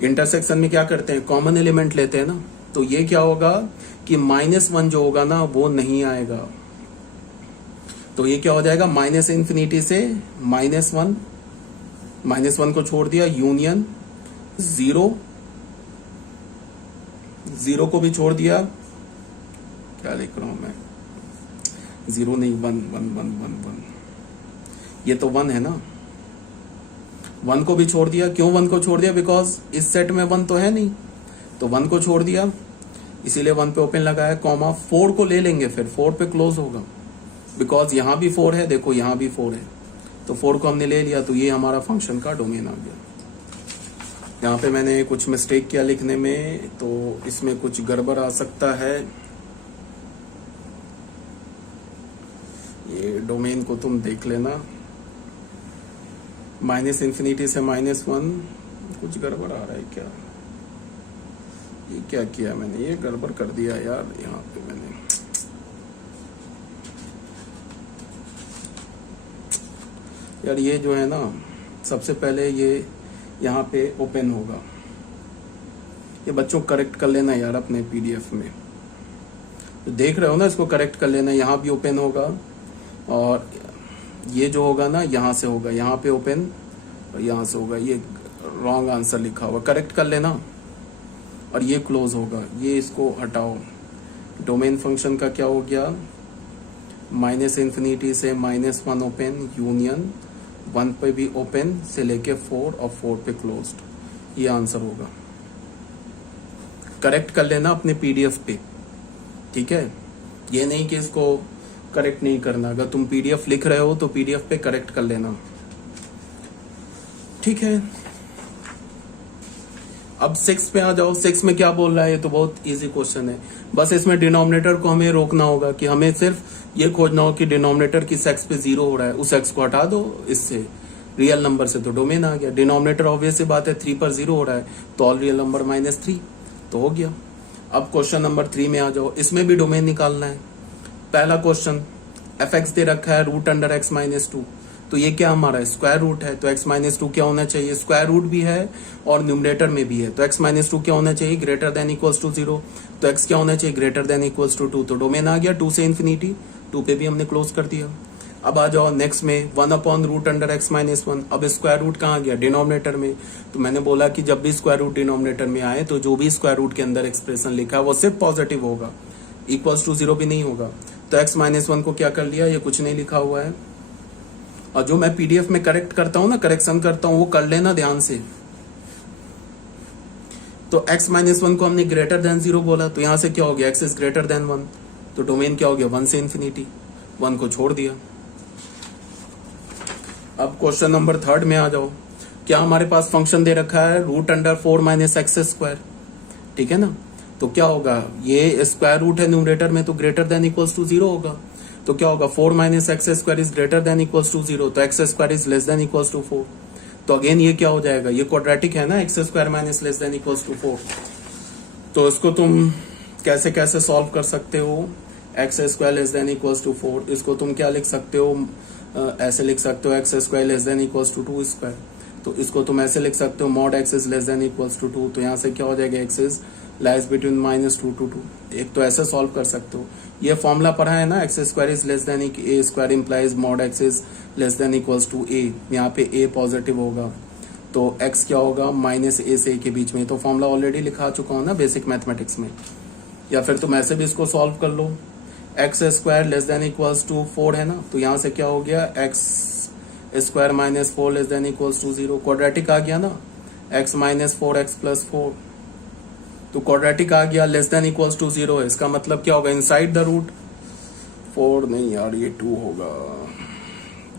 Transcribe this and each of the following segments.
Intersection में क्या करते हैं, कॉमन एलिमेंट लेते हैं ना, तो ये क्या होगा कि -1 जो होगा ना वो नहीं आएगा, तो ये क्या हो जाएगा माइनस इंफिनिटी से -1, -1 को छोड़ दिया, यूनियन 0, 0 को भी छोड़ दिया, क्या लिख रहा हूं मैं, 0 नहीं 1 1 1 1 1, ये तो 1 है ना, 1 को भी छोड़ दिया। क्यों 1 को छोड़ दिया, बिकॉज इस सेट में 1 तो है नहीं, तो 1 को छोड़ दिया, इसीलिए 1 पे ओपन लगाया, कॉमा 4 को ले लेंगे, फिर 4 पे क्लोज होगा, बिकॉज यहां भी 4 है, देखो यहां भी 4 है, तो 4 को हमने ले लिया, तो ये हमारा फंक्शन का डोमेन आ गया। यहाँ पे मैंने कुछ मिस्टेक किया लिखने में, तो इसमें कुछ गड़बड़ आ सकता है, ये डोमेन को तुम देख लेना, माइनस इंफिनिटी से -1, कुछ गड़बड़ आ रहा है क्या, ये क्या किया मैंने, ये गड़बड़ कर दिया यार, यहाँ पे मैंने यार, ये जो है ना, सबसे पहले ये यहाँ पे ओपन होगा, ये बच्चों करेक्ट कर लेना यार अपने पीडीएफ में, तो देख रहे हो ना, इसको करेक्ट कर लेना, यहाँ भी ओपन होगा, और ये जो होगा ना यहाँ से होगा, यहाँ पे ओपन और यहाँ से होगा, ये रॉन्ग आंसर लिखा हुआ, करेक्ट कर लेना, और ये क्लोज होगा, ये इसको हटाओ। डोमेन फंक्शन का क्या हो गया, माइनस इंफिनिटी से -1 ओपन, यूनियन 1 पे भी ओपन से लेके 4 और 4 पे क्लोज्ड, ये आंसर होगा। करेक्ट कर लेना अपने पीडीएफ पे, ठीक है, ये नहीं कि इसको करेक्ट नहीं करना, अगर तुम पीडीएफ लिख रहे हो तो पीडीएफ पे करेक्ट कर लेना, ठीक है। अब 6 पे आ जाओ, 6 में क्या बोल रहा है, ये तो बहुत इजी क्वेश्चन है, बस इसमें डिनोमिनेटर को हमें रोकना होगा, कि हमें सिर्फ ये खोजना हो कि डिनोमिनेटर किस एक्स पे 0 हो रहा है, उस एक्स को हटा दो इससे, रियल नंबर से, तो डोमेन आ गया। डिनोमिनेटर ऑब्वियस सी बात है 3 पर 0 हो रहा है, तो ऑल रियल नंबर -3, तो हो गया। अब क्वेश्चन नंबर 3 में आ जाओ, इसमें भी डोमेन निकालना है। पहला क्वेश्चन, f(x) दे रखा है √(x-2), तो ये क्या हमारा स्क्वायर रूट है, तो x-2 क्या होना चाहिए, स्क्वायर रूट भी है और न्यूमरेटर में भी है, तो x-2 क्या होना चाहिए, ग्रेटर देन इक्वल्स टू 0, तो x क्या होना चाहिए, ग्रेटर देन इक्वल्स टू 2, तो डोमेन आ गया 2 से इन्फिनिटी, 2 पे भी हमने क्लोज कर दिया। अब आ जाओ नेक्स्ट में, 1/√(x-1), अब स्क्वायर रूट कहाँ गया, डिनोमिनेटर में, तो मैंने बोला कि जब भी स्क्वायर रूट डिनोमिनेटर में आए, तो जो भी स्क्वायर रूट के अंदर एक्सप्रेशन लिखा है वो सिर्फ पॉजिटिव होगा, इक्वल्स टू 0 भी नहीं होगा, तो x-1 को क्या कर लिया, ये कुछ नहीं लिखा हुआ है, और जो मैं पीडीएफ में करेक्ट करता हूं ना, करेक्शन करता हूं, वो कर लेना ध्यान से। तो x-1 को हमने ग्रेटर देन 0 बोला, तो यहां से क्या हो गया, x इज ग्रेटर देन 1, तो डोमेन क्या हो गया 1 से इन्फिनिटी, 1 को छोड़ दिया। अब क्वेश्चन नंबर 3 में आ जाओ, क्या हमारे पास फंक्शन दे रखा है √4 - x², ठीक है ना, तो क्या होगा, ये स्क्वायर रूट है न्यूमरेटर में, तो ग्रेटर देन इक्वल्स टू 0 होगा, तो क्या होगा 4 - x² is greater than equals to 0, तो x² is less than equals to 4, तो अगेन ये क्या हो जाएगा, ये क्वाड्रेटिक है ना, x² - less than equals to 4, तो इसको तुम कैसे कैसे सॉल्व कर सकते हो, x² less than equals to 4, इसको तुम क्या लिख सकते हो, ऐसे लिख सकते हो x² less than equals to 2², तो इसको तुम ऐसे लिख सकते हो mod x is less than equals to 2, तो यहाँ से क्या हो जाएगा, x is lies between -2 to 2, एक तो ऐसे सॉल्व कर सकते हो। ये फॉर्मूला पढ़ा है ना, x² is less than a² implies mod x is less than equals to a, यहाँ पे a पॉजिटिव होगा, तो x क्या होगा -a से a के बीच में, तो फॉर्मूला ऑलरेडी लिखा चुका हूं ना बेसिक मैथमेटिक्स में, या फिर तुम ऐसे भी इसको सॉल्व कर लो, x² less than equals to 4 है ना, तो यहाँ से क्या हो गया, x² -4 less than equals to 0, quadratic आ गया ना, x -4x + 4, तो क्वाड्रेटिक आ गया, लेस देन इक्वल्स टू 0 है, इसका मतलब क्या होगा, इनसाइड द रूट, 4 नहीं यार ये 2 होगा,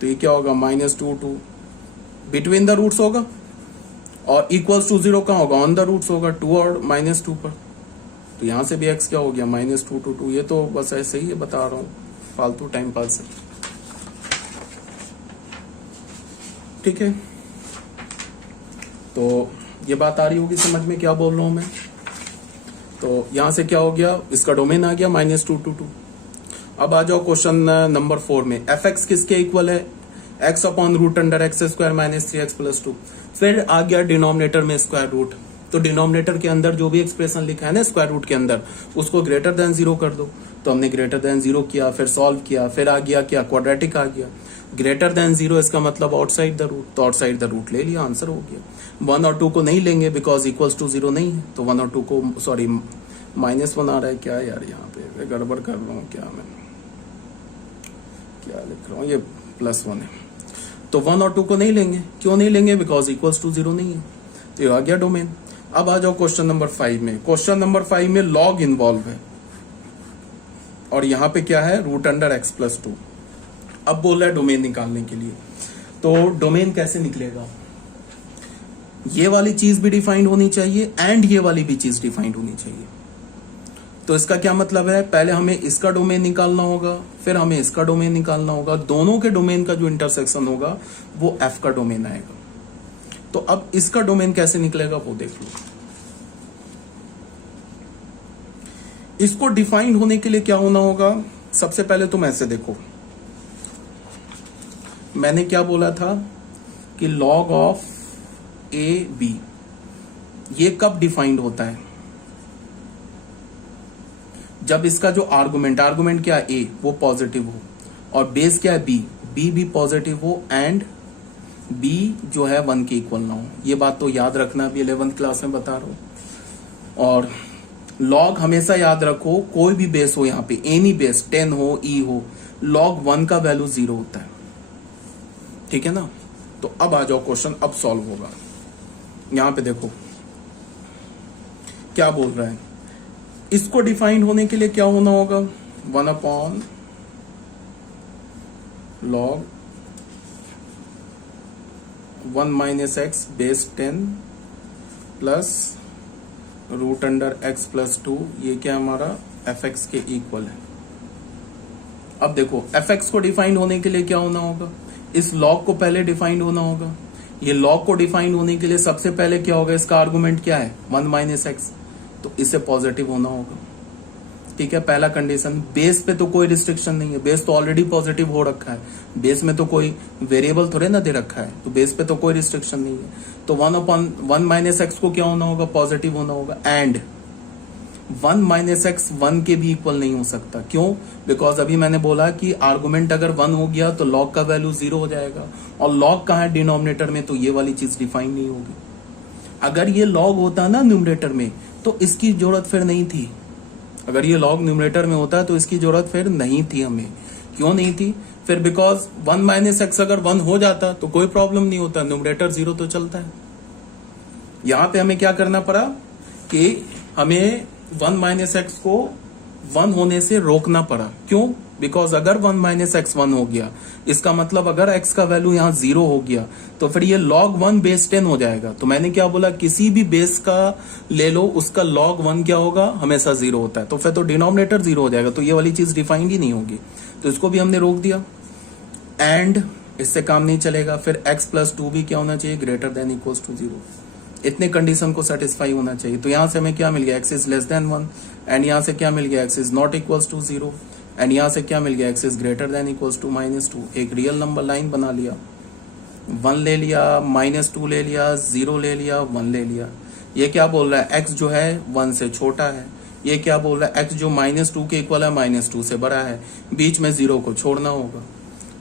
तो ये क्या होगा -2 2, बिटवीन द रूट्स होगा, और इक्वल्स टू 0 कहाँ होगा, ऑन द रूट्स होगा, 2 और -2 पर, तो यहां से भी x क्या हो गया -2 to 2, ये तो बस ऐसे ही बता रहा हूं, फालतू टाइम पास है, ठीक है। तो ये बात आ रही होगी समझ में क्या बोल रहा हूं मैं, तो यहां से क्या हो गया, इसका डोमेन आ गया -2 to 2। अब आ जाओ क्वेश्चन नंबर 4 में, f(x) किसके इक्वल है, x/√(x² - 3x + 2, फिर आ गया डिनोमिनेटर में स्क्वायर रूट, तो डिनोमिनेटर के अंदर जो भी एक्सप्रेशन लिखा है ना स्क्वायर रूट के अंदर, उसको ग्रेटर देन 0 कर दो। तो हमने ग्रेटर देन 0 किया, फिर सॉल्व किया, फिर आ गया क्या, क्वाड्रेटिक आ गया। ग्रेटर देन 0 इसका मतलब आउटसाइड द रूट, तो आउटसाइड द रूट ले लिया, आंसर हो गया। 1 और 2 को नहीं लेंगे बिकॉज इक्वल्स टू 0 नहीं है, तो 1 और 2 को, सॉरी -1 आ रहा है क्या यार, यहाँ पे गड़बड़ कर रहा हूँ क्या, मैं क्या लिख रहा हूँ, ये +1 है। तो 1 और 2 को नहीं लेंगे, क्यों नहीं लेंगे, बिकॉज इक्वल्स टू 0 नहीं है, तो ये आ गया डोमेन। अब आ जाओ क्वेश्चन नंबर 5 में। क्वेश्चन नंबर 5 में लॉग इन्वॉल्व है और यहाँ पे क्या है, √(x+2). अब बोल रहा है डोमेन निकालने के लिए, तो डोमेन कैसे निकलेगा, ये वाली चीज भी डिफाइंड होनी चाहिए एंड ये वाली भी चीज डिफाइंड होनी चाहिए। तो इसका क्या मतलब है, पहले हमें इसका डोमेन निकालना होगा, फिर हमें इसका डोमेन निकालना होगा, दोनों के डोमेन का जो इंटरसेक्शन होगा वो f का डोमेन आएगा। तो अब इसका डोमेन कैसे निकलेगा वो देख लो। इसको डिफाइंड होने के लिए क्या होना होगा, सबसे पहले तुम ऐसे देखो, मैंने क्या बोला था कि log ऑफ AB ये कब डिफाइंड होता है, जब इसका जो आर्गुमेंट क्या है A वो पॉजिटिव हो और बेस क्या है B भी पॉजिटिव हो एंड B जो है 1 के इक्वल ना हो। ये बात तो याद रखना, अभी 11th क्लास में बता रहा हूं। और लॉग हमेशा याद रखो, कोई भी बेस हो, यहाँ पे एनी बेस 10 हो, E हो, log 1 का वैल्यू 0 होता है, ठीक है ना। तो अब आ जाओ क्वेश्चन, अब सॉल्व होगा। यहां पे देखो क्या बोल रहा है, इसको डिफाइंड होने के लिए क्या होना होगा, 1/log (1 - x base 10 plus √(x+2), ये क्या हमारा fx के इक्वल है। अब देखो fx को डिफाइंड होने के लिए क्या होना होगा, इस लॉग को पहले डिफाइंड होना होगा। ये लॉग को डिफाइंड होने के लिए सबसे पहले क्या होगा, इसका आर्गुमेंट क्या है 1 - x, तो इसे पॉजिटिव होना होगा, ठीक है। पहला कंडीशन, बेस पे तो कोई रिस्ट्रिक्शन नहीं है, बेस तो ऑलरेडी पॉजिटिव हो रखा है, बेस में तो कोई वेरिएबल थोड़े ना दे रखा है, तो बेस पे तो कोई रिस्ट्रिक्शन नहीं है। तो 1 - x को क्या होना होगा, पॉजिटिव होना होगा। एंड 1 - x 1 के भी इक्वल नहीं हो सकता, क्यों, बिकॉज अभी मैंने बोला कि आर्गुमेंट अगर 1 हो गया तो लॉग का वैल्यू 0 हो जाएगा, और लॉग कहाँ है, डिनोमिनेटर में, तो ये वाली चीज डिफाइन नहीं होगी। अगर ये लॉग होता ना न्यूमरेटर में तो इसकी जरूरत फिर नहीं थी, अगर ये लॉग न्यूमरेटर में होता तो इसकी जरूरत फिर नहीं थी हमें। क्यों नहीं थी, फिर बिकॉज 1 - x अगर 1 हो जाता तो कोई प्रॉब्लम नहीं होता, न्यूमरेटर 0 तो चलता है। यहां पे हमें क्या करना पड़ा कि हमें 1 - x को 1 होने से रोकना पड़ा। क्यों, बिकॉज अगर 1 - x 1 हो गया, इसका मतलब अगर x का वैल्यू यहाँ 0 हो गया तो फिर ये log 1 बेस 10 हो जाएगा। तो मैंने क्या बोला, किसी भी बेस का ले लो, उसका log 1 क्या होगा, हमेशा 0 होता है, तो फिर तो डिनोमिनेटर 0 हो जाएगा, तो ये वाली चीज डिफाइंड ही नहीं होगी, तो इसको भी हमने रोक दिया। एंड इससे काम नहीं चलेगा, फिर x+2 भी क्या होना चाहिए, ग्रेटर देन इक्वल्स टू 0। इतने कंडीशन को सेटिस्फाई होना चाहिए। तो यहां से हमें क्या मिल गया, x is less than 1, and यहां से क्या मिल गया, x is not equals to 0, and यहां से क्या मिल गया, x is greater than equals to -2। एक रियल नंबर लाइन बना लिया, 1 ले लिया, -2 ले लिया, 0 ले लिया, 1 ले लिया। ये क्या बोल रहा है, x जो है 1 से छोटा है, ये क्या बोल रहा है, x जो -2 के इक्वल है -2 से बड़ा है, बीच में 0 को छोड़ना होगा।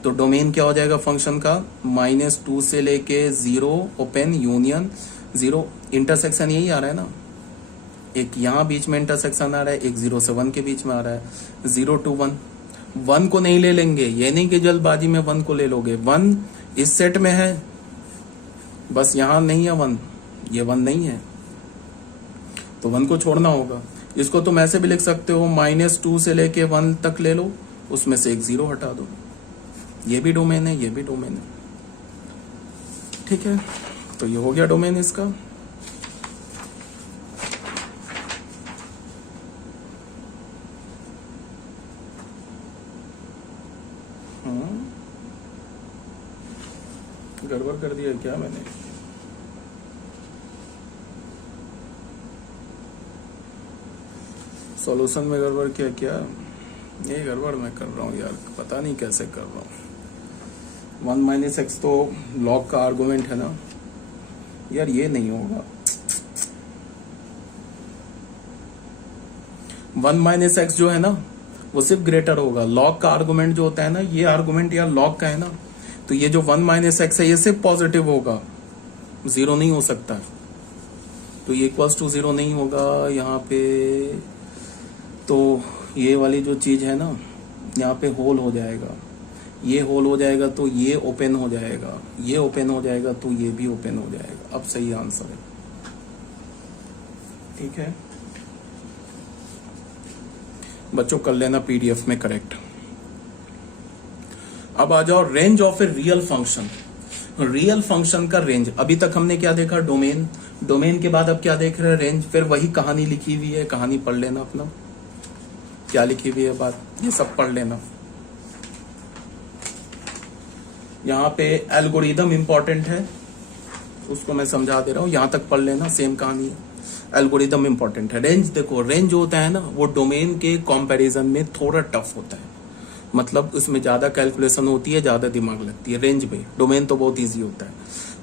तो डोमेन क्या हो जाएगा फंक्शन का, -2 से लेके 0 ओपन यूनियन 0, इंटरसेक्शन यही आ रहा है ना, एक यहाँ बीच में इंटरसेक्शन आ रहा है, एक 0 से 1 के बीच में आ रहा है, 0 to 1। 1 को नहीं ले लेंगे, ये नहीं कि जल्दबाजी में 1 को ले लोगे, 1 इस सेट में है, बस यहाँ नहीं है 1, ये 1 नहीं है, तो 1 को छोड़ना होगा। इसको तुम ऐसे भी लिख सकते हो, -2 से लेके 1 तक ले लो, उसमें से एक 0 हटा दो, ये भी डोमेन है, ये भी डोमेन है, ठीक है। तो ये हो गया डोमेन इसका। गड़बड़ कर दिया क्या मैंने, सॉल्यूशन में गड़बड़ किया क्या, ये गड़बड़ मैं कर रहा हूँ यार, पता नहीं कैसे कर रहा हूँ। 1 - x तो लॉग का आर्गुमेंट है ना यार, ये नहीं होगा, 1 माइनस एक्स जो है ना वो सिर्फ ग्रेटर होगा। लॉग का आर्गुमेंट जो होता है ना, ये आर्गुमेंट या लॉग का है ना, तो ये जो 1 माइनस एक्स है ये सिर्फ पॉजिटिव होगा, जीरो नहीं हो सकता। तो ये इक्वल्स टू जीरो नहीं होगा यहाँ पे। तो ये वाली जो चीज है ना, यहाँ पे होल हो जाएगा, ये होल हो जाएगा तो ये ओपन हो जाएगा, ये ओपन हो जाएगा तो ये भी ओपन हो जाएगा। अब सही आंसर है, ठीक है बच्चों, कर लेना पीडीएफ में करेक्ट। अब आ जाओ range of a real function. Real function का रेंज, अभी तक हमने क्या देखा, डोमेन, डोमेन के बाद अब क्या देख रहे हैं, रेंज। फिर वही कहानी लिखी हुई है, कहानी पढ़ लेना अपना, क्या लिखी हुई है बात, ये सब पढ़ लेना। यहाँ पे एल्गोरिदम इंपॉर्टेंट है, उसको मैं समझा दे रहा हूं, यहां तक पढ़ लेना, सेम कहानी है। एल्गोरिदम इंपॉर्टेंट है। रेंज देखो, रेंज जो होता है ना वो डोमेन के कंपैरिजन में थोड़ा टफ होता है, मतलब उसमें ज्यादा कैलकुलेशन होती है, ज्यादा दिमाग लगती है रेंज में। डोमेन तो बहुत इजी होता है।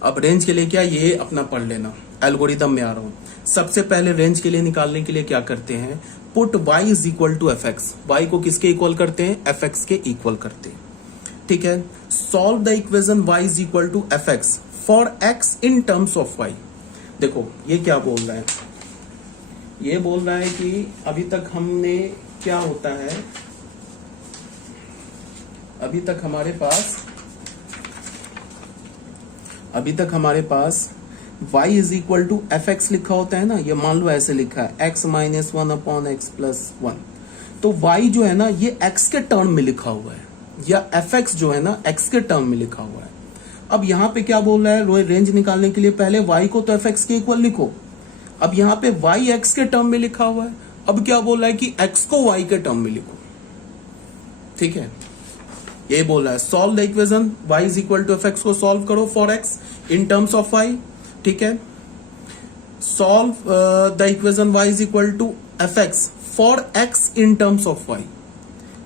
अब रेंज के लिए क्या, ये अपना पढ़ लेना। एल्गोरिदम में आ रहा हूं। सबसे पहले रेंज के लिए निकालने के लिए क्या करते हैं, put y is equal to f x. Y को किसके इक्वल करते हैं, एफ एक्स के इक्वल करते हैं, ठीक है। Solve the equation y is equal to f x for x in terms of y। देखो ये क्या बोल रहा है, ये बोल रहा है कि अभी तक हमने क्या होता है, अभी तक हमारे पास y is equal to f x लिखा होता है ना, ये मान लो ऐसे लिखा है x minus 1 upon x plus 1। तो y जो है ना ये x के टर्म में लिखा हुआ है, या fx जो है ना x के टर्म में लिखा हुआ है। अब यहाँ पे क्या बोल रहा है, रेंज निकालने के लिए पहले y को तो fx के इक्वल लिखो। अब यहाँ पे y x के टर्म में लिखा हुआ है, अब क्या बोल रहा है कि x को y के टर्म में लिखो, ठीक है। ये बोल रहा है solve the equation y is equal to f x को सॉल्व करो for x in terms of y, ठीक है। Solve the equation y is equal to f x for x in terms of y।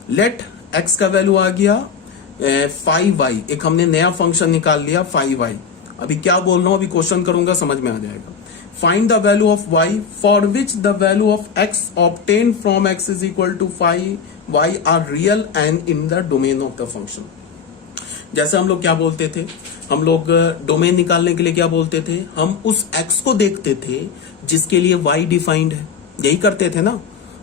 Let x का value आ गया 5y, एक हमने नया फंक्शन निकाल लिया 5y। अभी क्या बोल रहा हूं, अभी क्वेश्चन करूंगा समझ में आ जाएगा। Find the value of y for which the value of x obtain from x is equal to 5y are real and in the domain of the function. जैसे हम लोग क्या बोलते थे, हम लोग डोमेन निकालने के लिए क्या बोलते थे, हम उस x को देखते थे जिसके लिए y डिफाइंड है, यही करते थे ना।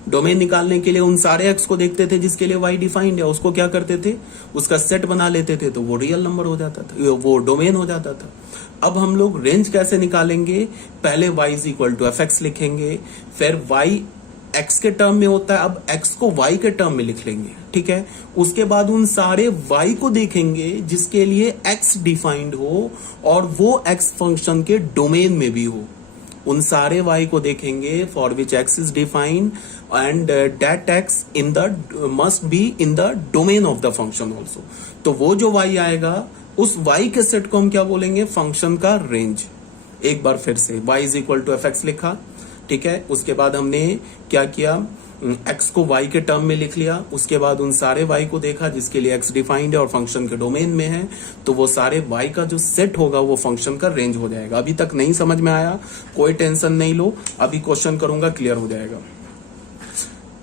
डोमेन निकालने के लिए उन सारे x को देखते थे जिसके लिए y डिफाइंड है, उसको क्या करते थे, उसका सेट बना लेते थे, तो वो रियल नंबर हो जाता था, वो डोमेन हो जाता था। अब हम लोग रेंज कैसे निकालेंगे, पहले y is equal to f x लिखेंगे, फिर y x के टर्म में होता है, अब x को y के टर्म में लिख लेंगे, ठीक है। उसके बाद उन सारे y को देखेंगे जिसके लिए x डिफाइंड हो और वो x फंक्शन के डोमेन में भी हो। उन सारे y को देखेंगे for which x is defined and that x in the must be in the domain of the function also. तो वो जो y आएगा उस y के सेट को हम क्या बोलेंगे, फंक्शन का रेंज। एक बार फिर से y is equal to f x लिखा, ठीक है। उसके बाद हमने क्या किया, x को y के टर्म में लिख लिया, उसके बाद उन सारे y को देखा जिसके लिए x डिफाइंड है और फंक्शन के डोमेन में है, तो वो सारे y का जो सेट होगा वो फंक्शन का रेंज हो जाएगा। अभी तक नहीं समझ में आया, कोई टेंशन नहीं लो, अभी क्वेश्चन करूंगा क्लियर हो जाएगा।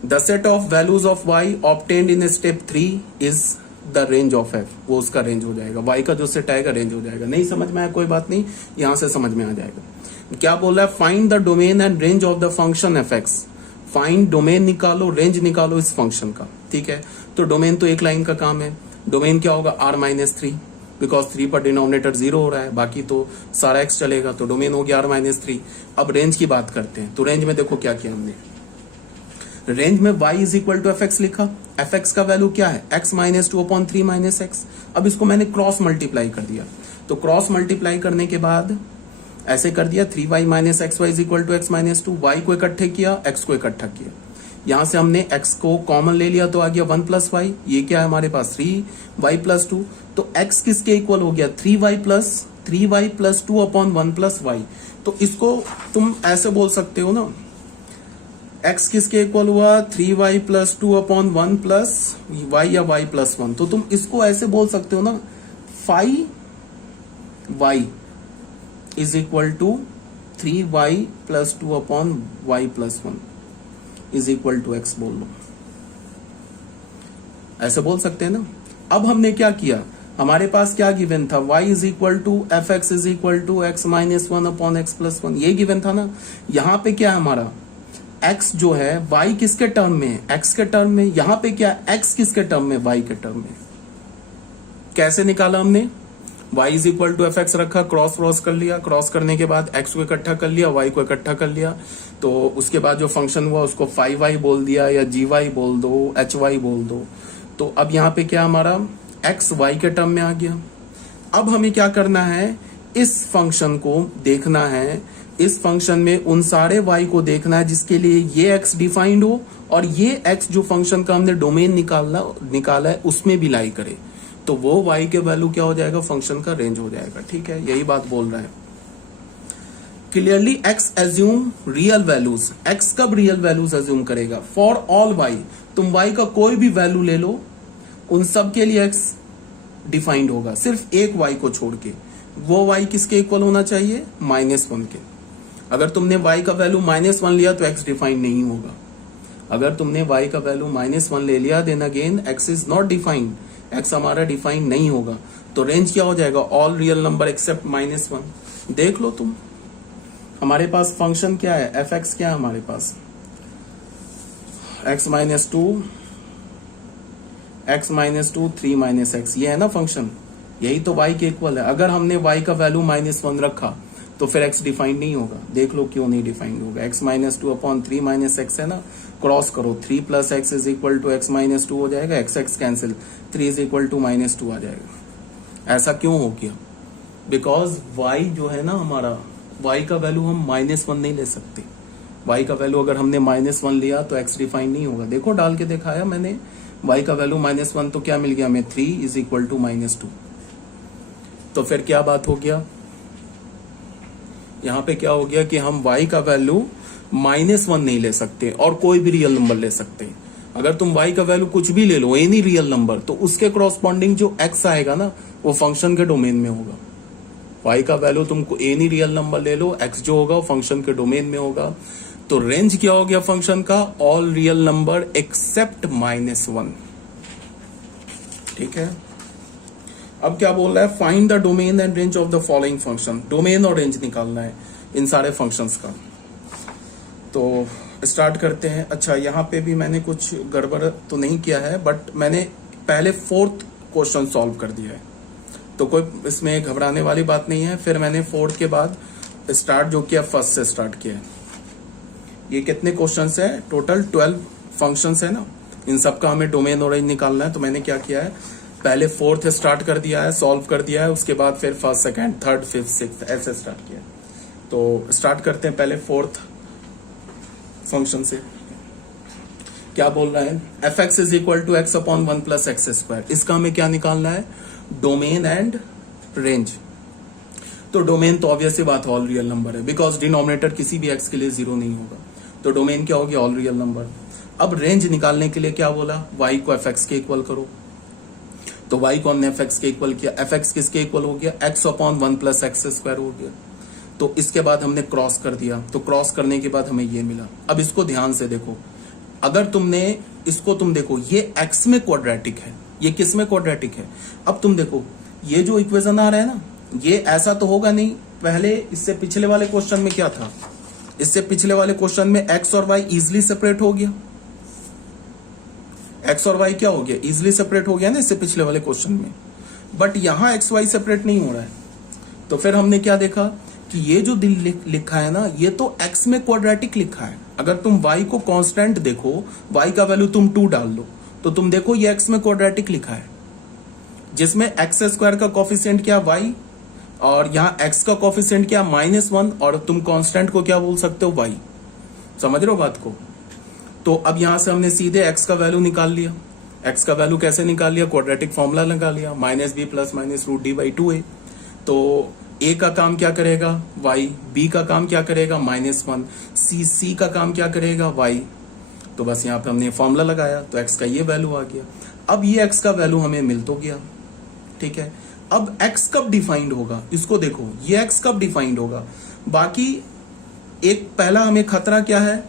The set of values of y obtained in step 3 is the range of f, वो उसका रेंज हो जाएगा, y का जो सेट आएगा रेंज हो जाएगा। नहीं समझ में आया कोई बात नहीं, यहां से समझ में आ जाएगा। क्या बोल रहा है, find the domain and range of the function F x. Find domain निकालो, रेंज निकालो इस फंक्शन का, ठीक है। तो डोमेन तो एक लाइन का काम है, डोमेन क्या होगा r-3, बिकॉज 3 पर डिनोमिनेटर 0 हो रहा है, बाकी तो सारा x चलेगा, तो डोमेन हो गया r-3। अब रेंज की बात करते हैं, तो रेंज में देखो क्या किया हमने, रेंज में y is equal to f x लिखा, एफ एक्स का वैल्यू क्या है, x minus 2 upon 3 minus x. अब इसको मैंने क्रॉस मल्टीप्लाई कर दिया, तो क्रॉस मल्टीप्लाई करने के बाद ऐसे कर दिया 3y minus x y is equal to x minus 2, y को इकट्ठे किया, x को इकट्ठा किया। यहां से हमने x को कॉमन ले लिया तो आ गया 1 प्लस वाई, ये क्या है हमारे पास 3y प्लस 2, तो x किसके इक्वल हो गया 3y plus 2 upon 1 plus Y. तो इसको तुम ऐसे बोल सकते हो ना, x किसके इक्वल हुआ 3y plus 2 upon 1 plus y या y प्लस 1, तो तुम इसको ऐसे बोल सकते हो ना 5y is equal to 3y plus 2 upon y plus 1। Is equal to x बोल लो, ऐसे बोल सकते हैं ना। अब हमने क्या किया, हमारे पास क्या गिवन था, y is equal to f x is equal to x minus one upon x plus one, ये गिवन था ना। यहाँ पे क्या है हमारा, x जो है y किसके टर्म में है, x के टर्म में, यहाँ पे क्या x किसके टर्म में, y के टर्म में। कैसे निकाला हमने, y is equal to f x रखा, क्रॉस कर लिया, क्रॉस करने के बाद x को इकट्ठा कर लिया, y को इकट्ठा कर लिया, तो उसके बाद जो फंक्शन हुआ उसको 5y बोल दिया या gy बोल दो, hy बोल दो। तो अब यहाँ पे क्या हमारा x y के टर्म में आ गया। अब हमें क्या करना है, इस फंक्शन को देखना है, इस फंक्शन में उन सारे y को देखना है जिसके लिए ये x डिफाइंड हो और ये x जो फंक्शन का हमने डोमेन निकाला है उसमें भी लाई करे, तो वो y के वैल्यू क्या हो जाएगा, फंक्शन का रेंज हो जाएगा। ठीक है, यही बात बोल रहा है। Clearly x assume real values, x कब रियल वैल्यूज एज्यूम करेगा, फॉर ऑल y, तुम y का कोई भी वैल्यू ले लो, उन सब के लिए x डिफाइंड होगा, सिर्फ एक y को छोड़ के, वो y किसके इक्वल होना चाहिए, -1 के। अगर तुमने y का वैल्यू -1 लिया तो x डिफाइंड नहीं होगा। अगर तुमने y का वैल्यू -1 ले लिया, then again x is not defined, x हमारा डिफाइंड नहीं होगा। तो रेंज क्या हो जाएगा, ऑल रियल नंबर एक्सेप्ट -1। देख लो तुम, हमारे पास फंक्शन क्या है, एफ एक्स क्या है हमारे पास, x minus to 3 minus x, ये है ना फंक्शन, यही तो y के इक्वल है। अगर हमने y का वैल्यू -1 रखा तो फिर x डिफाइंड नहीं होगा। देख लो क्यों नहीं डिफाइंड होगा, x minus two upon 3 minus x है ना, क्रॉस करो, 3 plus x is equal to x minus two हो जाएगा, x cancel, 3 is equal to -2 आ जाएगा। ऐसा क्यों हो गया, बिकॉज y जो है ना हमारा, y का वैल्यू हम -1 नहीं ले सकते। y का वैल्यू अगर हमने -1 लिया तो x डिफाइंड नहीं होगा। देखो डाल के दिखाया मैंने, y का वैल्यू -1 तो क्या मिल गया हमें, 3 इज इक्वल टू -2। तो फिर क्या बात हो गया, यहाँ पे क्या हो गया कि हम y का वैल्यू -1 नहीं ले सकते और कोई भी रियल नंबर ले सकते। अगर तुम y का वैल्यू कुछ भी ले लो, एनी रियल नंबर, तो उसके क्रॉसपॉन्डिंग जो x आएगा ना वो फंक्शन के डोमेन में होगा। y का वैल्यू तुमको एनी रियल नंबर ले लो, x जो होगा वो फंक्शन के डोमेन में होगा। तो रेंज क्या हो गया फंक्शन का, ऑल रियल नंबर एक्सेप्ट -1। ठीक है, अब क्या बोल रहा है, find the domain and range of the following function, domain और रेंज निकालना है इन सारे फंक्शंस का। तो स्टार्ट करते हैं। अच्छा, यहाँ पे भी मैंने कुछ गड़बड़ तो नहीं किया है, बट मैंने पहले 4th क्वेश्चन सॉल्व कर दिया है, तो कोई इसमें घबराने वाली बात नहीं है। फिर मैंने 4th के बाद स्टार्ट जो किया, फर्स्ट से स्टार्ट किया। ये कितने क्वेश्चंस है, टोटल 12 फंक्शंस है ना, इन सबका हमें डोमेन और रेंज निकालना है। तो मैंने क्या किया है, पहले 4th स्टार्ट कर दिया है, सॉल्व कर दिया है, उसके बाद फिर 1st, 2nd, 3rd, 5th, 6th ऐसे स्टार्ट किया। तो स्टार्ट करते हैं पहले 4th फंक्शन से। क्या बोल रहा है, f x is equal to x upon 1 plus x square, इसका हमें क्या निकालना है, डोमेन एंड रेंज। तो डोमेन तो ऑब्वियस सी बात ऑल रियल नंबर है, बिकॉज डिनोमिनेटर किसी भी एक्स के लिए 0 नहीं होगा, तो डोमेन क्या होगी, ऑल रियल नंबर। अब रेंज निकालने के लिए क्या बोला, y को एफ एक्स के इक्वल करो। तो y को हमने एफ एक्स के इक्वल किया, एफ एक्स किसके इक्वल हो गया, x upon 1 plus x square हो गया। तो इसके बाद हमने क्रॉस कर दिया, तो क्रॉस करने के बाद हमें ये मिला। अब इसको ध्यान से देखो, अगर तुमने इसको तुम देखो, ये x में क्वाड्रेटिक है, ये किस में क्वाड्रेटिक है। अब तुम देखो ये जो इक्वेशन आ रहा है ना, ये ऐसा तो होगा नहीं। पहले इससे पिछले वाले क्वेश्चन में क्या था, इससे पिछले वाले क्वेश्चन में x और y इजिली सेपरेट हो गया, x और y क्या हो गया, इजिली सेपरेट हो गया ना इससे पिछले वाले क्वेश्चन में। बट यहां एक्स वाई सेपरेट नहीं हो रहा है। तो फिर हमने क्या देखा कि ये जो दिल लिखा है ना, ये तो x में क्वाड्रेटिक लिखा है। अगर तुम y को कांस्टेंट देखो, y का वैल्यू तुम 2 डाल लो, तो तुम देखो ये x में क्वाड्रेटिक लिखा है, जिसमें एक्स स्क्वायर का कोफिशिएंट क्या, y, और यहाँ x का कोफिशिएंट क्या, -1, और तुम कांस्टेंट को क्या बोल सकते हो, y। समझ रहे हो बात को। तो अब यहां से हमने सीधे x का वैल्यू निकाल लिया। x का वैल्यू कैसे निकाल लिया, क्वाड्रेटिक फॉर्मूला लगा लिया, -b प्लस -√d/2a। तो a का काम क्या करेगा, y, b का काम क्या करेगा, -1, c का काम क्या करेगा, y। तो बस यहाँ पे हमने फॉर्मूला लगाया, तो x का ये वैल्यू आ गया। अब ये x का वैल्यू हमें मिल तो गया, ठीक है। अब x कब डिफाइंड होगा, इसको देखो, ये x कब डिफाइंड होगा। बाकी एक पहला हमें खतरा क्या है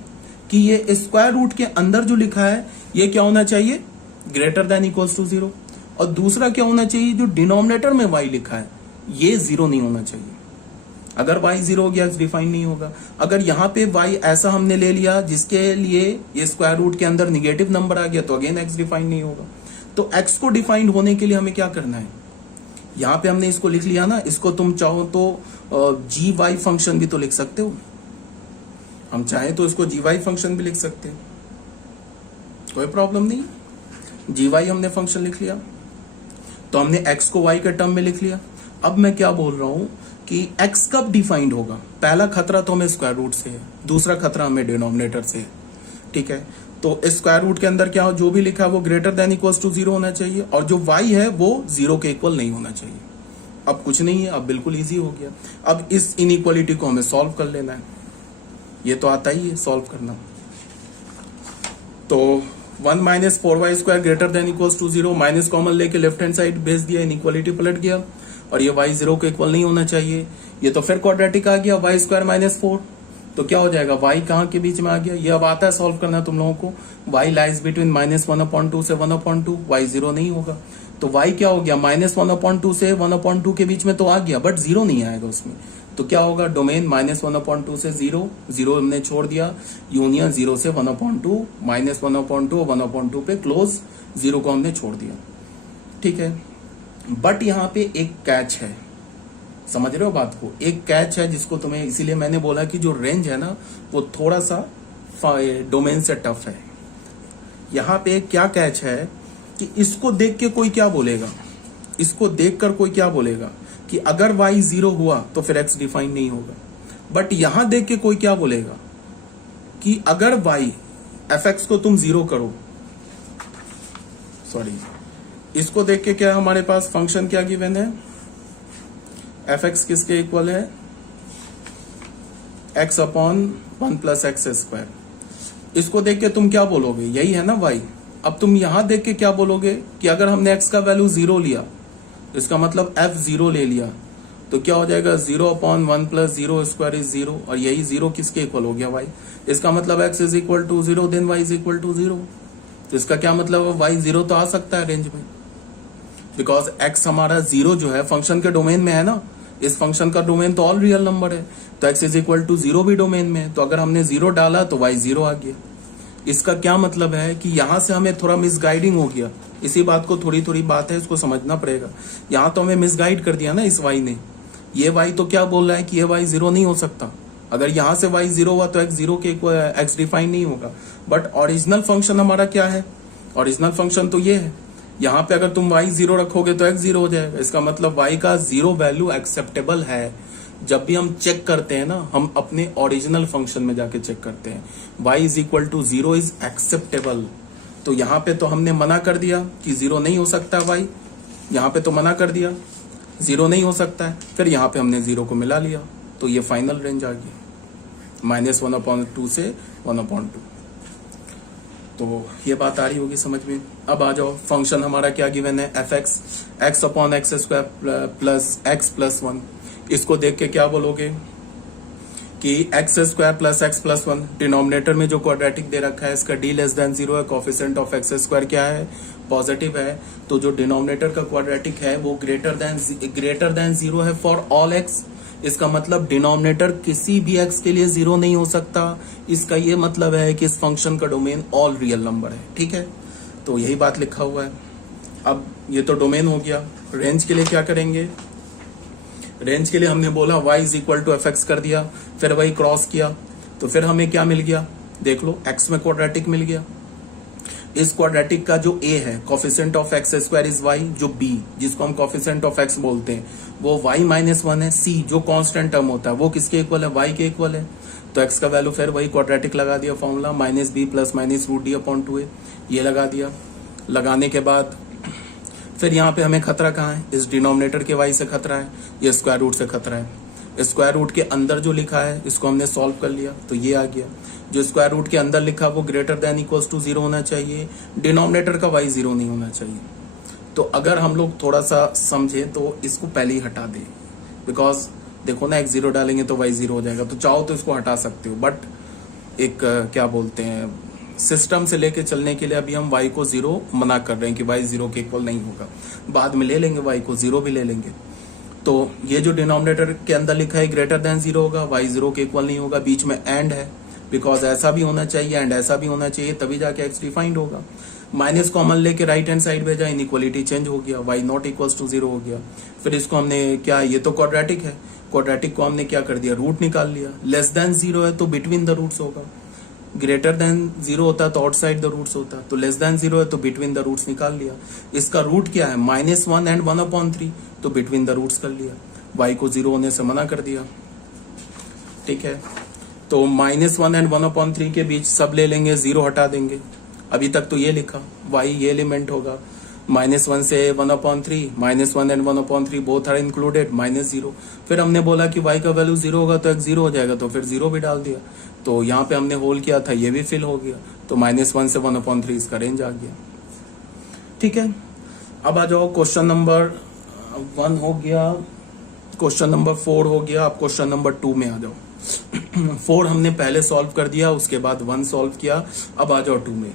कि ये स्क्वायर रूट के अंदर जो लिखा है ये क्या होना चाहिए, ग्रेटर देन इक्वल्स टू 0, और दूसरा क्या होना चाहिए, जो डिनोमिनेटर में y लिखा है ये 0 नहीं होना चाहिए। अगर y 0 हो गया x डिफाइन नहीं होगा। अगर यहाँ पे y ऐसा हमने ले लिया जिसके लिए ये स्क्वायर रूट के अंदर निगेटिव नंबर आ गया तो अगेन x डिफाइन नहीं होगा। तो x को डिफाइन होने के लिए हमें क्या करना है, यहाँ पे हमने इसको लिख लिया ना, इसको तुम चाहो तो gy फंक्शन भी तो लिख सकते हो, हम चाहे तो इसको gy फंक्शन भी लिख सकते हैं, कोई प्रॉब्लम नहीं। gy हमने फंक्शन लिख लिया तो हमने x को y के टर्म में लिख लिया। अब मैं क्या बोल रहा हूं कि x कब डिफाइंड होगा, पहला खतरा तो हमें स्क्वायर रूट से है, दूसरा खतरा हमें डिनोमिनेटर से है, ठीक है। तो स्क्वायर रूट के अंदर क्या हो, जो भी लिखा है वो ग्रेटर देन इक्वल्स टू 0 होना चाहिए, और जो y है वो 0 के इक्वल नहीं होना चाहिए। अब कुछ नहीं है, अब बिल्कुल इजी हो गया। अब इस इनइक्वालिटी को हमें सॉल्व कर लेना है, ये तो आता ही है सॉल्व करना। तो 1 minus 4y square greater than equals to 0, minus common लेके लेफ्ट हैंड साइड भेज दिया, इनइक्वालिटी पलट गया, और ये y 0 के इक्वल नहीं होना चाहिए। ये तो फिर क्वाड्रेटिक आ गया, y स्क्वायर माइनस 4, तो क्या हो जाएगा, y कहाँ के बीच में आ गया, ये अब आता है सॉल्व करना तुम लोगों को। y लाइज बिटवीन -1/2 से 1/2, y 0 नहीं होगा, तो y क्या हो गया, -1/2 से 1/2 के बीच में तो आ गया, बट 0 नहीं आएगा उसमें। तो क्या होगा, डोमेन -1/2 से 0, 0 हमने छोड़ दिया, यूनियन 0 से 1/2, -1/2 1/2 पे क्लोज, 0 को हमने छोड़ दिया, ठीक है। बट यहाँ पे एक कैच है, समझ रहे हो बात को, एक कैच है जिसको तुम्हें, इसीलिए मैंने बोला कि जो रेंज है ना वो थोड़ा सा डोमेन से टफ है। यहाँ पे क्या कैच है कि इसको देख के कोई क्या बोलेगा, इसको देखकर कोई क्या बोलेगा कि अगर y 0 हुआ तो फिर x डिफाइन नहीं होगा, बट यहां देख के कोई क्या बोलेगा कि अगर y fx को तुम 0 करो, सॉरी, इसको देख के क्या हमारे पास फंक्शन क्या गिवन है, fx किसके इक्वल है, x/1 + x²। इसको देख के तुम क्या बोलोगे, यही है ना y। अब तुम यहां देख के क्या बोलोगे कि अगर हमने x का वैल्यू 0 लिया, इसका मतलब f0 ले लिया, तो क्या हो जाएगा, 0/1 + 0² इज 0, और यही 0 किसके इक्वल हो गया, y। इसका मतलब x is equal to 0 then y is equal to 0। तो इसका क्या मतलब है, y 0 तो आ सकता है रेंज में, बिकॉज x हमारा 0 जो है फंक्शन के डोमेन में है ना, इस फंक्शन का डोमेन तो ऑल रियल नंबर है, तो x इज इक्वल टू 0 भी डोमेन में है, तो अगर हमने 0 डाला तो y 0 आ गया। इसका क्या मतलब है कि यहां से हमें थोड़ा मिसगाइडिंग हो गया, इसी बात को थोड़ी थोड़ी बात है, इसको समझना पड़ेगा। यहां तो हमें मिसगाइड कर दिया ना इस y ने, ये y तो क्या बोल रहा है कि ये y 0 नहीं हो सकता, अगर यहां से y 0 हुआ तो x 0 के x डिफाइन नहीं होगा। बट ओरिजिनल फंक्शन हमारा क्या है, ओरिजिनल फंक्शन तो ये है, यहाँ पे अगर तुम y 0 रखोगे तो x 0 हो जाएगा। इसका मतलब y का 0 वैल्यू एक्सेप्टेबल है। जब भी हम चेक करते हैं ना, हम अपने ओरिजिनल फंक्शन में जाके चेक करते हैं, y is equal to 0 is acceptable. तो यहाँ पे तो हमने मना कर दिया कि 0 नहीं हो सकता y, यहाँ पे तो मना कर दिया 0 नहीं हो सकता है, फिर यहाँ पे हमने 0 को मिला लिया, तो ये फाइनल रेंज आ गई -1/2 से 1/2। तो ये बात आ रही होगी समझ में। अब आ जाओ, फंक्शन हमारा क्या गिवन है, fx x/x² प्लस x + 1। इसको देख के क्या बोलोगे कि x² + x + 1, डिनोमिनेटर में जो क्वाड्रेटिक दे रखा है इसका d < 0 है, कोफिशिएंट ऑफ x² क्या है, पॉजिटिव है, तो जो डिनोमिनेटर का क्वाड्रेटिक है वो ग्रेटर देन 0 है फॉर ऑल x। इसका मतलब डिनोमिनेटर किसी भी x के लिए 0 नहीं हो सकता। इसका ये मतलब है कि इस फंक्शन का डोमेन ऑल रियल नंबर है, ठीक है। तो यही बात लिखा हुआ है। अब ये तो डोमेन हो गया। रेंज के लिए क्या करेंगे, रेंज के लिए हमने बोला y is equal to fx कर दिया, फिर वही क्रॉस किया, तो फिर हमें क्या मिल गया, देख लो, x में क्वाड्रेटिक मिल गया। इस क्वाड्रेटिक का जो a है, coefficient of x² is y, जो b जिसको हम कोफिशिएंट ऑफ x बोलते हैं वो y - 1 है, c जो कांस्टेंट टर्म होता है वो किसके इक्वल है, y के इक्वल है। तो x का वैल्यू फिर वही क्वाड्रेटिक लगा दिया, फॉर्मूला -b + -√d/2a, ये लगा दिया। लगाने के बाद फिर यहाँ पे हमें खतरा कहाँ है, इस डिनोमिनेटर के y से खतरा है, ये स्क्वायर रूट से खतरा है। स्क्वायर रूट के अंदर जो लिखा है इसको हमने सॉल्व कर लिया, तो ये आ गया। जो स्क्वायर रूट के अंदर लिखा वो ग्रेटर देन इक्वल्स टू 0 होना चाहिए, डिनोमिनेटर का y 0 नहीं होना चाहिए। तो अगर हम लोग थोड़ा सा समझे तो इसको पहले ही हटा दें, बिकॉज देखो ना x 0 डालेंगे तो y 0 हो जाएगा, तो चाहो तो इसको हटा सकते हो, बट क्या बोलते हैं, सिस्टम से लेके चलने के लिए अभी हम y को 0 मना कर रहे हैं कि y 0 के इक्वल नहीं होगा। बाद में ले लेंगे y को 0 भी ले लेंगे। तो ये जो डिनोमिनेटर के अंदर लिखा है ग्रेटर देन 0 होगा, y 0 के इक्वल नहीं होगा, बीच में एंड है, बिकॉज ऐसा भी होना चाहिए एंड ऐसा भी होना चाहिए, तभी जाके x डिफाइंड होगा। माइनस कॉमन लेके राइट हैंड साइड भेजा, इनइक्वालिटी चेंज हो गया, y नॉट इक्वल्स टू 0 हो गया। फिर इसको हमने क्या, ये तो क्वाड्रेटिक है, क्वाड्रेटिक को हमने क्या कर दिया, रूट निकाल लिया। लेस देन 0 है तो बिटवीन द रूट्स होगा, ग्रेटर देन 0 होता तो आउटसाइड द रूट्स होता, तो लेस देन 0 है तो बिटवीन द रूट्स निकाल लिया। इसका रूट क्या है, -1 एंड 1/3, तो बिटवीन द रूट्स कर लिया, y को 0 होने से मना कर दिया। ठीक है, तो -1 एंड 1/3 के बीच सब ले लेंगे, 0 हटा देंगे। अभी तक तो ये लिखा, y ये एलिमेंट होगा, -1 से 1/3, -1 एंड 1/3 बोथ आर इंक्लूडेड, -0। फिर हमने बोला कि y का वैल्यू 0 होगा तो x 0 हो जाएगा, तो फिर 0 भी डाल दिया। तो यहाँ पे हमने होल किया था, ये भी फिल हो गया, तो -1 से 1/3 इसका रेंज आ गया। ठीक है, अब आ जाओ, क्वेश्चन नंबर 1 हो गया, क्वेश्चन नंबर 4 हो गया, अब क्वेश्चन नंबर 2 में आ जाओ। 4 हमने पहले सॉल्व कर दिया, उसके बाद 1 सॉल्व किया, अब आ जाओ 2 में।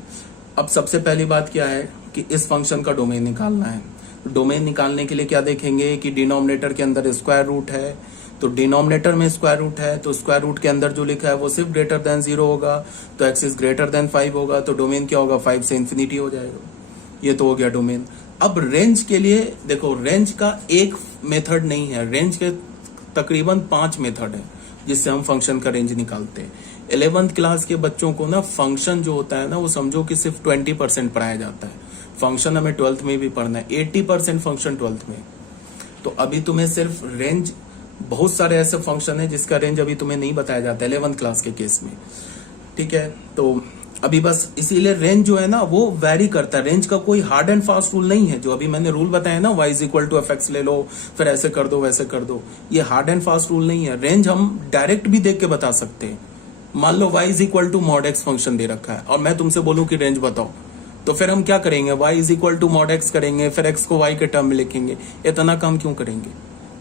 अब सबसे पहली बात क्या है कि इस फंक्शन का डोमेन निकालना है। डोमेन निकालने के लिए क्या देखेंगे कि डिनोमिनेटर के अंदर स्क्वायर रूट है, तो डिनोमिनेटर में स्क्वायर रूट है, तो स्क्वायर रूट के अंदर जो लिखा है वो सिर्फ ग्रेटर देन 0 होगा, तो x इज ग्रेटर देन 5 होगा, तो डोमेन क्या होगा, 5 से इंफिनिटी हो जाएगा। ये तो हो गया डोमेन। अब रेंज के लिए देखो, रेंज का एक मेथड नहीं है, रेंज के तकरीबन 5 मेथड है जिससे हम फंक्शन का रेंज निकालते हैं। 11th क्लास के बच्चों को ना फंक्शन जो होता है ना, वो समझो कि सिर्फ 20% पढ़ाया जाता है। फंक्शन हमें 12th में भी पढ़ना है, 80% फंक्शन 12th में। तो अभी तुम्हें सिर्फ रेंज, बहुत सारे ऐसे फंक्शन है जिसका रेंज अभी तुम्हें नहीं बताया जाता 11th क्लास के केस में। ठीक है, तो अभी बस इसीलिए रेंज जो है ना वो वैरी करता है। रेंज का कोई हार्ड एंड फास्ट रूल नहीं है, जो अभी मैंने रूल बताया ना, y is equal to fx ले लो, फिर ऐसे कर दो वैसे कर दो, ये हार्ड एंड फास्ट रूल नहीं है। रेंज हम डायरेक्ट भी देख के बता सकते हैं। मान लो y is equal to mod x function दे रखा है और मैं तुमसे बोलूं कि रेंज बताओ, तो फिर हम क्या करेंगे, y is equal to mod x करेंगे, फिर x को y के टर्म में लिखेंगे। इतना कम क्यों करेंगे,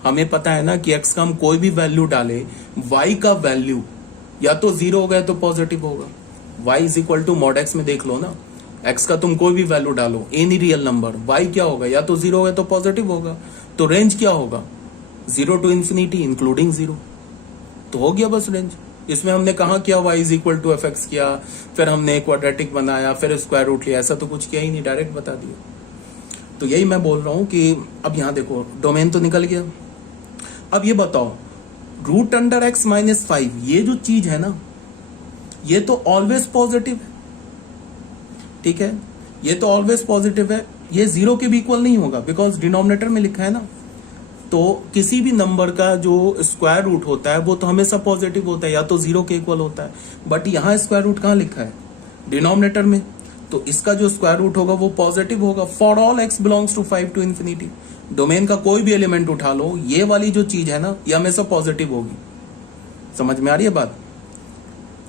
हमें पता है ना कि x का हम कोई भी वैल्यू डाले, y का वैल्यू या तो 0 होगा या तो पॉजिटिव होगा। y is equal to mod x में देख लो ना, x का तुम कोई भी वैल्यू डालो, एनी रियल नंबर, y क्या होगा, या तो 0 होगा तो पॉजिटिव होगा। तो रेंज क्या होगा, 0 टू इंफिनिटी इंक्लूडिंग 0, तो हो गया बस रेंज। इसमें हमने कहा किया y is equal to fx किया, फिर हमने क्वाड्रेटिक बनाया, फिर स्क्वायर रूट लिया, ऐसा तो कुछ किया ही नहीं, डायरेक्ट बता दिया। तो यही मैं बोल रहा हूं कि अब यहां देखो डोमेन तो निकल गया। अब ये बताओ, रूट अंडर x माइनस 5 ये जो चीज है ना, ये तो ऑलवेज पॉजिटिव है। ठीक है, ये तो ऑलवेज पॉजिटिव है, ये 0 के भी इक्वल नहीं होगा, बिकॉज डिनोमिनेटर में लिखा है ना। तो किसी भी नंबर का जो स्क्वायर रूट होता है वो तो हमेशा पॉजिटिव होता है, या तो 0 के इक्वल होता है। बट यहां स्क्वायर रूट कहां लिखा है, डिनोमिनेटर में, तो इसका जो स्क्वायर रूट होगा वो पॉजिटिव होगा। For all x belongs to 5 to infinity, domain का कोई भी एलिमेंट उठा लो, ये वाली जो चीज है ना ये हमेशा पॉजिटिव होगी। समझ में आ रही है बात।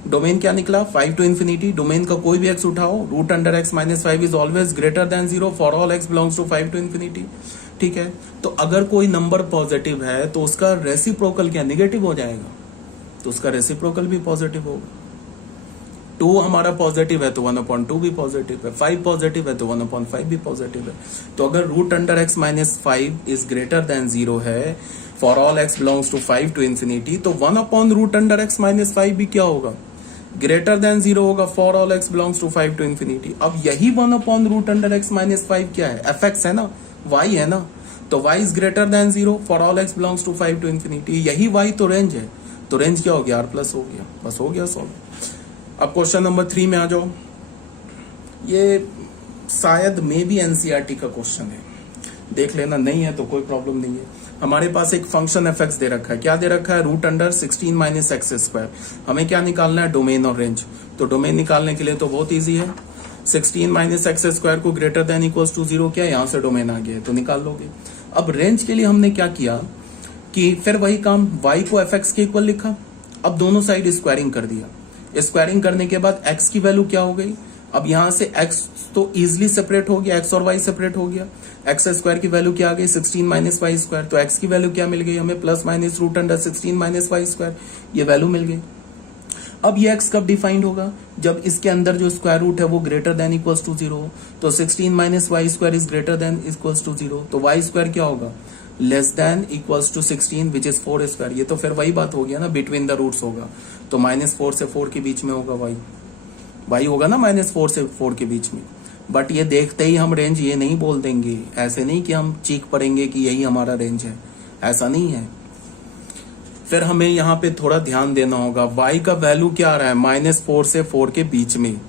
डोमेन क्या निकला, 5 टू इंफिनिटी, डोमेन का कोई भी x उठाओ, root under x minus 5 is always greater than 0 for all x belongs to 5 to infinity. ठीक है, तो अगर कोई नंबर पॉजिटिव है तो उसका रेसिप्रोकल क्या, नेगेटिव हो जाएगा, तो उसका रेसिप्रोकल भी पॉजिटिव होगा। 2 हमारा पॉजिटिव है तो 1/2 भी पॉजिटिव है, 5 पॉजिटिव है तो 1/5 भी पॉजिटिव है। तो अगर root under x minus 5 is greater than 0 है for all x belongs to 5 to infinity, तो 1/रूट अंडर x माइनस 5 भी क्या होगा, ग्रेटर देन 0 होगा for all x belongs to 5 to infinity. अब यही 1/रूट अंडर x माइनस 5 क्या है, fx है ना, y है ना, तो y is greater than 0 for all x belongs to 5 to infinity, यही y तो रेंज है। तो रेंज क्या हो गया, r+ हो गया, बस हो गया सॉल्व। अब क्वेश्चन नंबर 3 में आ जाओ। ये शायद मे बी एनसीईआरटी का क्वेश्चन है, देख लेना, नहीं है तो कोई प्रॉब्लम नहीं है। हमारे पास एक फंक्शन fx दे रखा है, क्या दे रखा है, root under 16 minus x square. हमें क्या निकालना है, डोमेन और रेंज। तो डोमेन निकालने के लिए तो बहुत इजी है, 16 माइनस एक्स स्क्वायर को ग्रेटर देन इक्वल्स टू 0 किया, यहां से डोमेन आ गया तो निकाल लोगे। अब रेंज के लिए हमने क्या किया कि फिर वही काम, y को fx के इक्वल लिखा, अब दोनों साइड स्क्वायरिंग कर दिया। स्क्वायरिंग करने के बाद x की वैल्यू क्या हो गई, अब यहां से x तो इजिली सेपरेट हो गया, x और y सेपरेट हो गया। एक्स स्क्वायर की वैल्यू क्या आ गई, 16 माइनस वाई स्क्वायर, तो x की वैल्यू क्या मिल गई हमें, plus minus root under 16 minus y square, ये वैल्यू मिल गई। अब ये x कब डिफाइंड होगा, जब इसके अंदर जो स्क्वायर रूट है वो ग्रेटर देन इक्वल्स टू 0 हो। तो 16 minus y square is greater than equals to 0, तो वाई स्क्वायर क्या होगा, less than equals to 16 which is 4 square. ये तो फिर वही बात हो गया ना, बिटवीन द रूट्स होगा, तो -4 से 4 के बीच में होगा वाई होगा ना, -4 से 4 के बीच में। बट ये देखते ही हम रेंज ये नहीं बोल देंगे, ऐसे नहीं कि हम चीख पड़ेंगे कि यही हमारा रेंज है, ऐसा नहीं है। फिर हमें यहाँ पे थोड़ा ध्यान देना होगा, y का वैल्यू क्या आ रहा है, -4 से 4 के बीच में।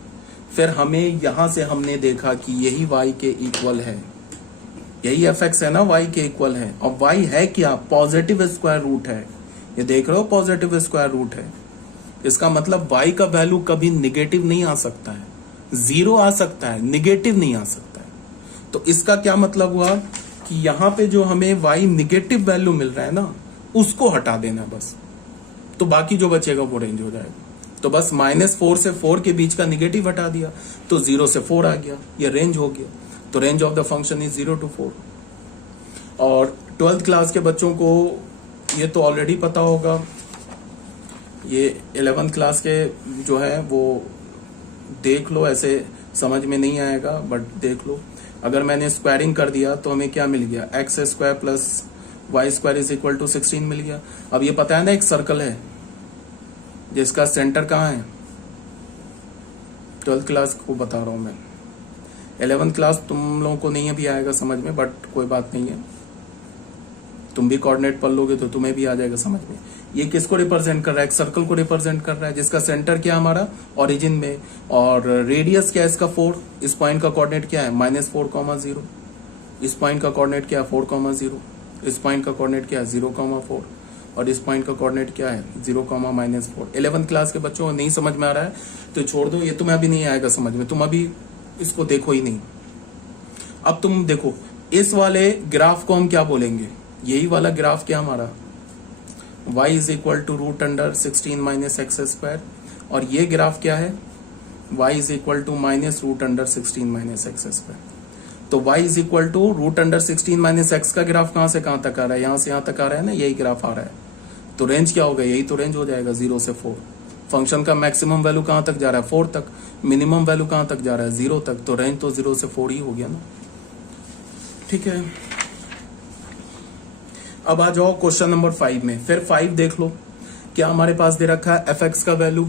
फिर हमें यहां से हमने देखा कि यही y के इक्वल है, यही fx है ना, y के इक्वल है। और y है क्या, पॉजिटिव स्क्वायर रूट है, ये देख रहे हो पॉजिटिव स्क्वायर रूट है। इसका मतलब y का वैल्यू कभी निगेटिव नहीं आ सकता है, 0 आ सकता है, निगेटिव नहीं आ सकता है। तो इसका क्या मतलब हुआ कि यहाँ पे जो हमें y निगेटिव वैल्यू मिल रहा है ना, उसको हटा देना बस, तो बाकी जो बचेगा वो रेंज हो जाएगा। तो बस -4 से 4 के बीच का निगेटिव हटा दिया तो 0 से 4 आ गया, ये रेंज हो गया। तो range of the function is 0 to 4। और 12th क्लास के बच्चों को ये तो ऑलरेडी पता होगा, ये 11th क्लास के जो है वो देख लो, ऐसे समझ में नहीं आएगा बट देख लो। अगर मैंने स्क्वायरिंग कर दिया तो हमें क्या मिल गया, x square plus y square is equal to 16 मिल गया। अब ये पता है ना, एक सर्कल है जिसका सेंटर कहाँ है, 12th क्लास को बता रहा हूं मैं। 11th क्लास तुम लोगों को नहीं अभी आएगा समझ में, बट कोई बात नहीं है, तुम भी कोऑर्डिनेट पढ़ लोगे तो तुम्हें भी आ जाएगा समझ में। ये किसको रिप्रेजेंट कर रहा है, एक सर्कल को रिप्रेजेंट कर रहा है जिसका सेंटर क्या हमारा ओरिजिन में, और रेडियस क्या है इसका 4। इस पॉइंट का कोऑर्डिनेट क्या है, -4,0। इस पॉइंट का कोऑर्डिनेट क्या है 4,0। इस पॉइंट का कोऑर्डिनेट क्या है 0,4, और इस पॉइंट का कोऑर्डिनेट क्या है 0,-4। 11th क्लास के बच्चों को नहीं समझ में आ रहा है तो छोड़ दो, ये तुम्हें अभी नहीं आएगा समझ में, तुम अभी इसको देखो ही नहीं। अब तुम देखो, इस वाले ग्राफ को हम क्या बोलेंगे, यही वाला ग्राफ क्या हमारा, y is equal to √16 minus x square, और ये ग्राफ क्या है, y is equal to -√16 minus x square. तो y is equal to √16 minus x का ग्राफ कहां से कहां तक आ रहा है, यहां से यहां तक आ रहा है ना, यही ग्राफ आ रहा है। तो रेंज क्या होगा, यही तो रेंज हो जाएगा 0 से 4। फंक्शन का मैक्सिमम वैल्यू कहां तक जा रहा है 4 तक, मिनिमम वैल्यू कहां तक जा रहा है 0 तक, तो रेंज तो 0 से 4 ही हो गया ना। ठीक है, अब आ जाओ क्वेश्चन नंबर 5 में। फिर 5 देख लो, क्या हमारे पास दे रखा है fx का वैल्यू